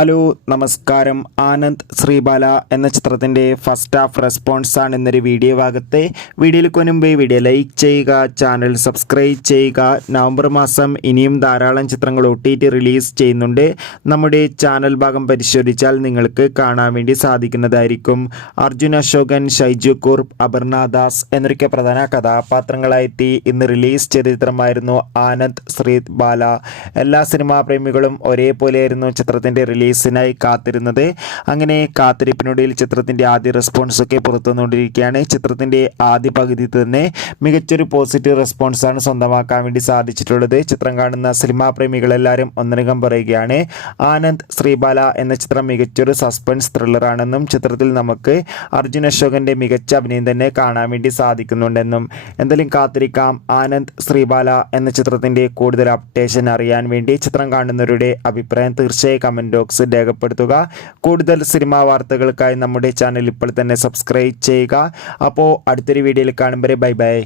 Hello നമസ്കാരം. ആനന്ദ് ശ്രീബാല എന്ന ചിത്രത്തിൻ്റെ ഫസ്റ്റ് ഹാഫ് റെസ്പോൺസാണ് ഇന്നൊരു വീഡിയോ ഭാഗത്തെ. വീഡിയോയിൽ മുൻപ് വീഡിയോ ലൈക്ക് ചെയ്യുക, ചാനൽ സബ്സ്ക്രൈബ് ചെയ്യുക. നവംബർ മാസം ഇനിയും ധാരാളം ചിത്രങ്ങൾ OTT റിലീസ് ചെയ്യുന്നുണ്ട്. നമ്മുടെ ചാനൽ ഭാഗം പരിശോധിച്ചാൽ നിങ്ങൾക്ക് കാണാൻ വേണ്ടി സാധിക്കുന്നതായിരിക്കും. അർജുൻ അശോകൻ, ഷൈജു കുർപ്പ്, അപർണ ദാസ് എന്നൊക്കെ പ്രധാന കഥാപാത്രങ്ങളായെത്തി ഇന്ന് റിലീസ് ചെയ്ത ചിത്രമായിരുന്നു ആനന്ദ് ശ്രീബാല. എല്ലാ സിനിമാ പ്രേമികളും ഒരേപോലെയായിരുന്നു ചിത്രത്തിൻ്റെ റിലീസിനായി കാത്തിരുന്നത്. അങ്ങനെ കാത്തിരിപ്പിനൊടുവിൽ ചിത്രത്തിൻ്റെ ആദ്യ റെസ്പോൺസൊക്കെ പുറത്തു വന്നുകൊണ്ടിരിക്കുകയാണ്. ചിത്രത്തിൻ്റെ ആദ്യ പകുതി തന്നെ മികച്ചൊരു പോസിറ്റീവ് റെസ്പോൺസാണ് സ്വന്തമാക്കാൻ വേണ്ടി സാധിച്ചിട്ടുള്ളത്. ചിത്രം കാണുന്ന സിനിമാ പ്രേമികളെല്ലാവരും ഒന്നടങ്കം പറയുകയാണ് ആനന്ദ് ശ്രീബാല എന്ന ചിത്രം മികച്ചൊരു സസ്പെൻസ് ത്രില്ലറാണെന്നും ചിത്രത്തിൽ നമുക്ക് അർജുൻ അശോകൻ്റെ മികച്ച അഭിനയം തന്നെ കാണാൻ വേണ്ടി സാധിക്കുന്നുണ്ടെന്നും. എന്തായാലും കാത്തിരിക്കാം ആനന്ദ് ശ്രീബാല എന്ന ചിത്രത്തിൻ്റെ കൂടുതൽ അപ്ഡേഷൻ അറിയാൻ വേണ്ടി. ചിത്രം കാണുന്നവരുടെ അഭിപ്രായം തീർച്ചയായും കമൻറ്റ് ബോക്സിൽ രേഖപ്പെടുത്തുക. കൂടുതൽ സിനിമാ വാർത്തകൾക്കായി നമ്മുടെ ചാനൽ ഇപ്പോൾ തന്നെ സബ്സ്ക്രൈബ് ചെയ്യുക. അപ്പോൾ അടുത്തൊരു വീഡിയോയിൽ കാണുമ്പോൾ ബൈ ബൈ.